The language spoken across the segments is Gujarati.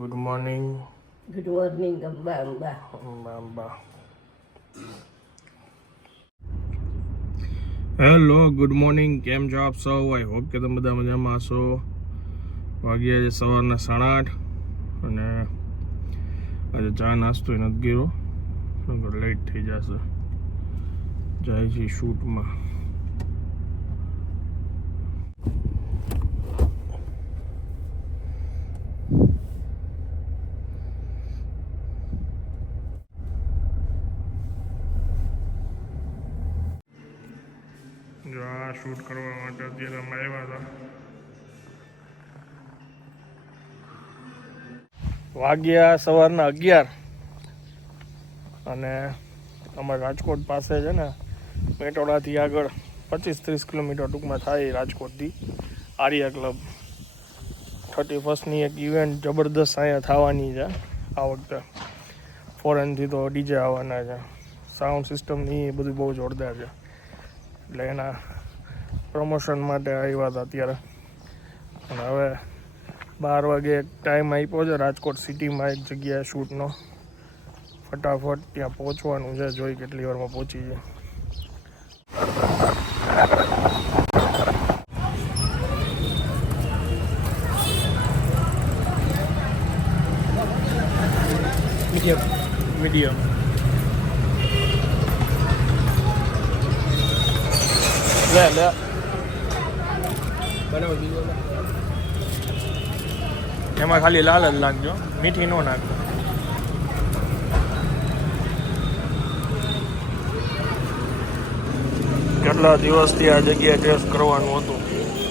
Good morning good morning Amba Amba Amba hello good morning કેમ છો આપ સૌ? આઈ હોપ કે તમે બધા મજામાં હશો. વાગ્યા છે સવારના સાડા આઠ અને આજે ચા નાસ્તો નથી ગયો નકર લેટ થઈ જશે. જાય છે શૂટમાં જો આ શૂટ કરવા માટે અત્યારે અમે આવ્યા હતા. વાગ્યા સવારના અગિયાર. અને અમારે રાજકોટ પાસે છે ને, મેટોડાથી આગળ પચીસ ત્રીસ કિલોમીટર ટૂંકમાં થાય રાજકોટથી. આર્યા ક્લબ. થર્ટી ફર્સ્ટની એક ઇવેન્ટ જબરદસ્ત અહીંયા થવાની છે આ વખતે. ફોરેનથી તો ડીજે આવવાના છે. સાઉન્ડ સિસ્ટમની એ બધું બહુ જોરદાર છે. એટલે એના પ્રમોશન માટે આવ્યા હતા અત્યારે. અને હવે બાર વાગે એક ટાઈમ આપ્યો છે રાજકોટ સિટીમાં એક જગ્યાએ શૂટનો ફટાફટ ત્યાં પહોંચવાનું છે જોઈ કેટલી વારમાં પહોંચી જાય મીડિયમ મીડિયમ લે લે. એમાં ખાલી લાલ જ નાખજો, મીઠી નો નાખજો કેટલા દિવસથી આ જગ્યાએ ટેસ્ટ કરવાનું હતું?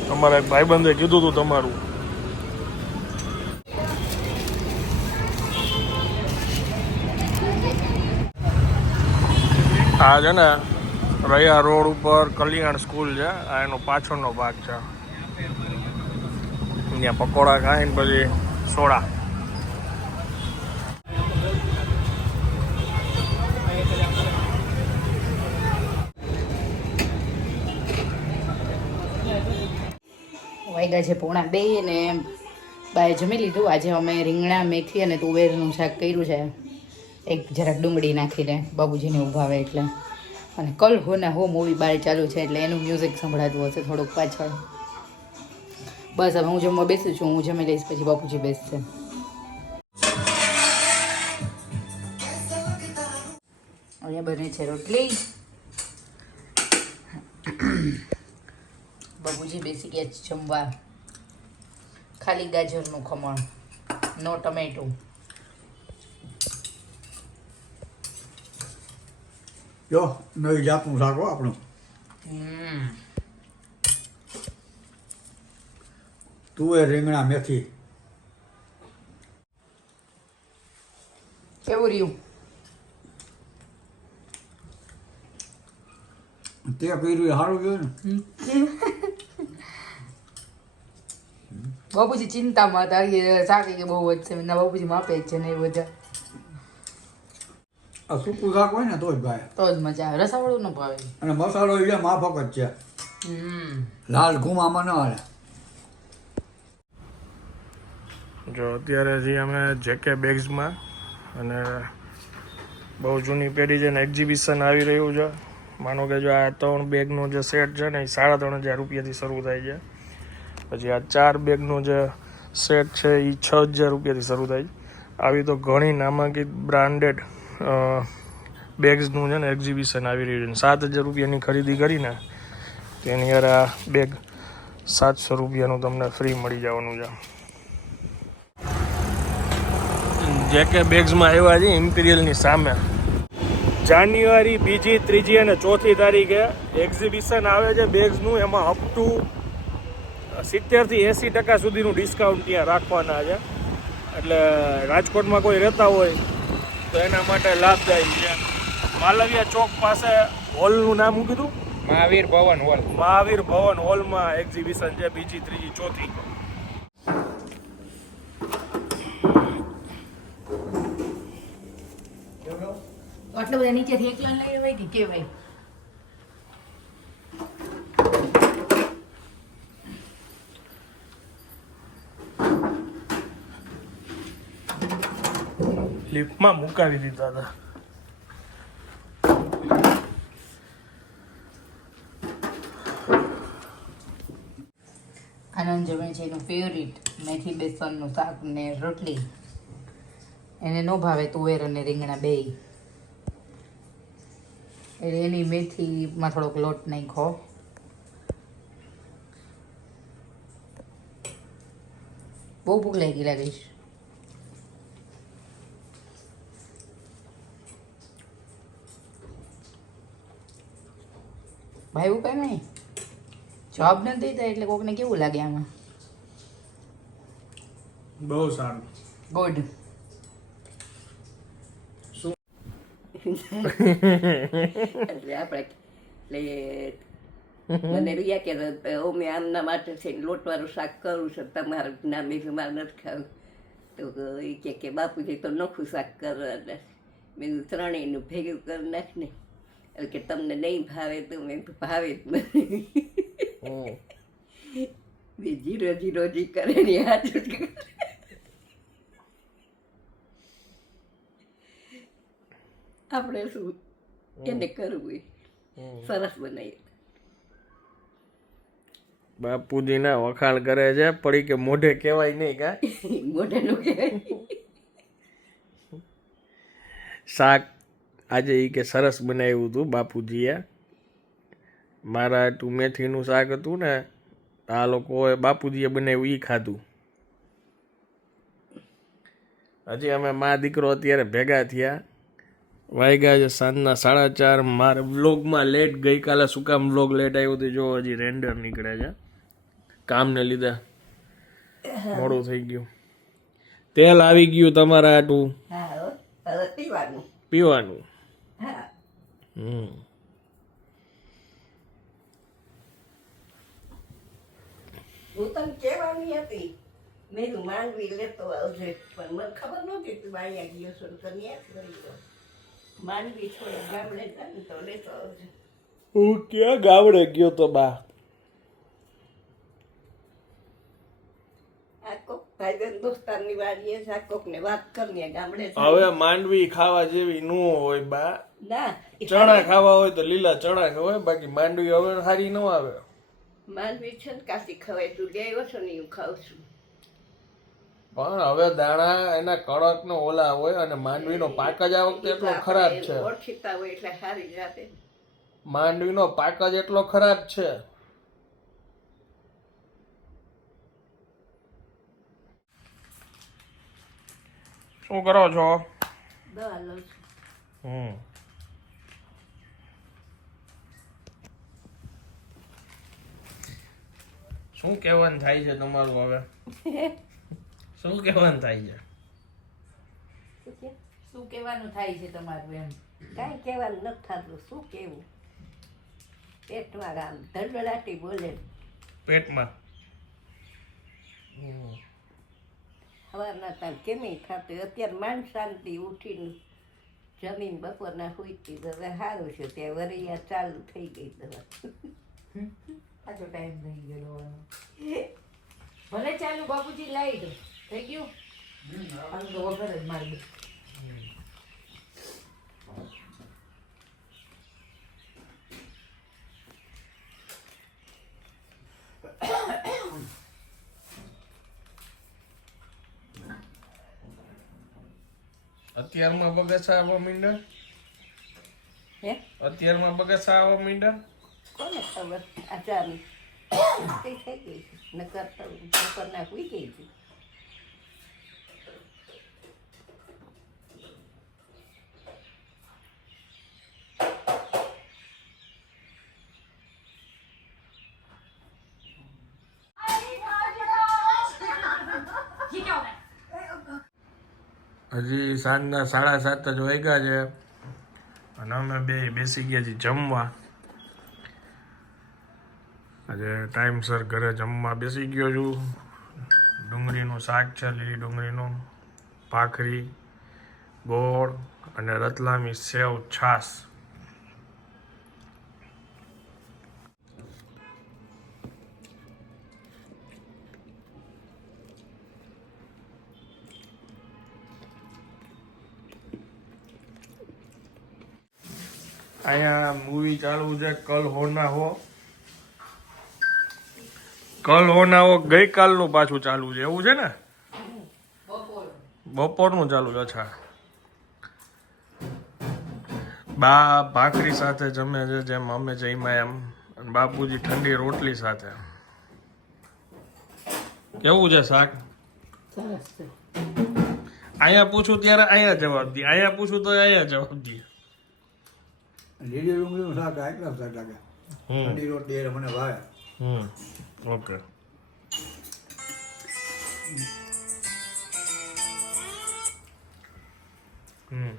તમારા ભાઈબંધે કીધું હતું તમારું. આ છે ને, રૈયા રોડ ઉપર કલ્યાણ સ્કૂલ છે, આ એનો પાછળનો ભાગ છે. ત્યાં પકોડા ખાઈને પછી સોડા. વાગ્યા છે પોણા બે ને બાએ જમી લીધું. આજે અમે રીંગણા, મેથી અને તુવેરનું શાક કર્યું છે. એક જરાક ડુંગળી નાખીને બાબુજીને ઉભાવે એટલે. અને કલ હો ના હો મૂવી બહાર ચાલુ છે એટલે એનું મ્યુઝિક સંભળાતું હશે થોડુંક પાછળ. બસ હવે હું જમવા બેસું છું હું જમી લઈશ પછી બાપુજી બેસશે. અહીંયા બને છે રોટલી. બાબુજી બેસી ગયા છે જમવા. ખાલી ગાજરનું ખમણ નો ટમેટું. જો નવી જાતનું શાક આપણું. હમ. તુવેર રીંગણા મેથી કેવું રહ્યું તે કર્યું સારું ગયું ને બાપુજી ચિંતામાં હતા કે શાક કે બહુ વધશે ના બાપુજી માપે છે ને એ બધા આ સૂકું શાક હોય ને તો જ ભાઈ તો જ મજા આવે રસાવાળું ન ભાવે અને મસાલો એ માફક જ છે હમ લાલ ઘૂમામાં ન હાલે જો અત્યારે જે અમે જેકે બેગ્સમાં અને બહુ જૂની પેઢી છે ને એક્ઝિબિશન આવી રહ્યું છે. માનો કે જો આ ત્રણ બેગનો જે સેટ છે ને એ સાડા ત્રણ હજાર રૂપિયાથી શરૂ થાય છે. પછી આ ચાર બેગનો જે સેટ છે એ છ હજાર રૂપિયાથી શરૂ થાય આવી તો ઘણી નામાંકિત બ્રાન્ડેડ બેગ્સનું છે ને એક્ઝિબિશન આવી રહ્યું છે. સાત હજાર રૂપિયાની ખરીદી કરીને તેની યાર આ બેગ સાતસો રૂપિયાનું તમને ફ્રી મળી જવાનું છે. જે કે બેગ્સમાં આવ્યા છે ઇમ્પિરિયલની સામે. જાન્યુઆરી બીજી ત્રીજી અને ચોથી તારીખે એક્ઝિબિશન આવે છે બેગ્સનું. એમાં અપ ટુ સિત્તેરથી એંસી ટકા સુધીનું ડિસ્કાઉન્ટ ત્યાં રાખવાના છે. એટલે રાજકોટમાં કોઈ રહેતા હોય તો એના માટે લાભદાયી છે. માલવિયા ચોક પાસે હોલનું નામ શું કીધું? મહાવીર ભવન હોલ. મહાવીર ભવન હોલમાં એક્ઝિબિશન છે બીજી ત્રીજી ચોથી. આટલા બધા નીચેથી એકલા લઈ લેવાય કે કેવાય લિફ્ટમાં મુકાવી દીધા હતા. આનંદ જમે છે એનું ફેવરિટ મેથી બેસનનું શાક ને રોટલી. એને ન ભાવે તુવેર અને રીંગણા બે એટલે એની મેથીમાં થોડોક લોટ નાખો બહુ ભૂખ લાગી લાગીશ ભાઈ એવું કઈ નહીં. જોબ નથી થાય એટલે કોકને કેવું લાગે આમાં? બહુ સારું. ગુડ એટલે આપણે એટલે મને રહ્યા કે ઓ મેં આમના માટે છે લોટવાળું શાક કરું છું તમારું નામે મારે નથી ખાવું. તો એ કે કે બાપુજી તો નોખું શાક મેં કીધું ત્રણેયનું ભેગું કરી નાખ ને. એટલે કે તમને નહીં ભાવે તો મેં ભાવે જ મને. જીરો જીરો જી કરે ને હાથ જ કરે. આપણે શું? એને કરવું સરસ બનાવીએ. બાપુજીના વખાણ કરે છે પડી કે મોઢે કહેવાય નહીં કા? મોઢાનું કહેવાય. શાક આજે એ કે સરસ બનાવ્યું હતું બાપુજીએ. મારા તું મેથીનું શાક હતું ને આ લોકોએ બાપુજીએ બનાવ્યું એ ખાધું. હજી અમે મા દીકરો અત્યારે ભેગા થયા. વાગ્યા છે સાંજના સાડા ચાર. મારે બ્લોગમાં લેટ ગઈકાલે શું કામ બ્લોગ લેટ આવ્યો તો જો હજી રેન્ડર નીકળે છે. કામને લીધે મોડું થઈ ગયું. તેલ આવી ગયું તમારા આટું પીવાનું. હમ. હું તને કહેવાની હતી મેં માંડવી લેતો આવજે પણ મને ખબર નહોતી તું અહીંયા ગયો છો તને યાદ કરી ગયો હું ક્યાં ગામડે ગયો તો બા? હવે માંડવી ખાવા જેવી ન હોય બા. ચણા ખાવા હોય તો લીલા ચણા ખવાય બાકી માંડવી હવે સારી ન આવે. માંડવી છે ને કાશી ખવાય તું ગયો છો ને હું ખાઉં છું. પણ હવે દાણા એના કડક નો ઓલા હોય અને માંડવીનો પાક જ આ વખતે એટલો ખરાબ છે. ઓળખીતા હોય એટલે સારી જાતે. માંડવીનો પાક જ એટલો ખરાબ છે. શું કરો છો? દવા લઉં છું. હમ. શું કહેવાનું થાય છે તમારું હવે? શું કહેવાનું થાય છે? શું કે? કહેવાનું થાય છે તમારું એમ? કાંઈ કહેવાનું નથી થતું. શું કેવું પેટમાં આમ ધડધડાટી બોલે. પેટમાં? સવારના તાર કેમી થતું. અત્યારે માન શાંતિ ઉઠીને જમીન બપોરના હુઈતી તો હવે સારું છે. ત્યાં વરૈયા ચાલુ થઈ ગઈ દવા. પાછો ટાઈમ થઈ ગયો ભલે ચાલુ બાપુજી લાઈટ થઈ ગયું આમ તો વગર જ મારી દે. અત્યારમાં બગસા આવવા માંડ્યા? હે? અત્યારમાં બગસા આવવા માંડ્યા? કોને ખબર? આચારની કઈ થઈ ગઈ છે. નકર ના કોઈ ગઈ હતી હજી સાંજના સાડા સાત જ વાગ્યા છે. અને અમે બે બેસી ગયા છીએ જમવા. આજે ટાઈમસર ઘરે જમવા બેસી ગયો છું. ડુંગળીનું શાક છે, લીલી ડુંગળીનું, ભાખરી, ગોળ અને રતલામી સેવ છાશ. અહીંયા મૂવી ચાલુ છે કલ હોના હો. કલ હો ના હો ગઈકાલનું પાછું ચાલુ છે એવું છે ને? બપોરનું ચાલુ છે અચ્છા. બા ભાખરી સાથે જમે છે જેમ અમે જઈમાં એમ અને બાપુજી ઠંડી રોટલી સાથે. કેવું છે શાક? અહીંયા પૂછું ત્યારે અહીંયા જવાબ દે. અહીંયા પૂછું તો અહીંયા જવાબ દે. લીલી ડુંગળીનું શાક આટલા શાક લાગે. ઠંડી રોટલી એટલે મને ભાવે. હમ. ઓકે. હમ.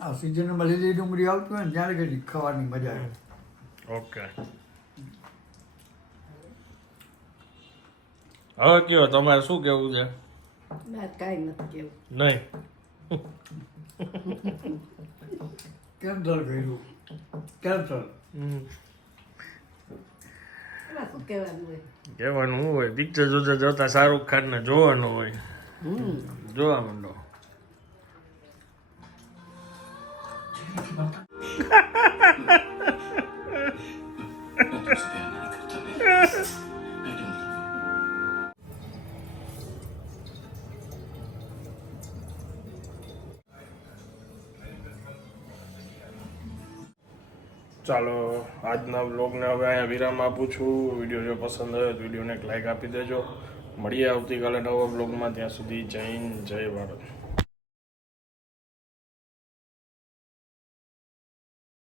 આ સિઝનમાં લીલી ડુંગળી આવતી હોય ને ત્યારે કઈ ખાવાની મજા આવે. ઓકે. હવે કયો તમારે શું કેવું છે? વાત કાંઈ નથી કેવું. નહીં. કેન્સલ કર્યું કેન્સલ હમ. શું કહેવાનું હોય? હોય પિક્ચર જોતા જોતા શાહરુખ ખાન ને જોવાનું હોય. જોવા માંડો. ચાલો, આજના બ્લોગને હવે અહીંયા વિરામ આપું છું. વીડિયો જો પસંદ આવ્યો વિડીયોને એક લાઇક આપી દેજો. મળીએ આવતીકાલે નવા બ્લોગમાં ત્યાં સુધી જય હિન્દ, જય ભારત.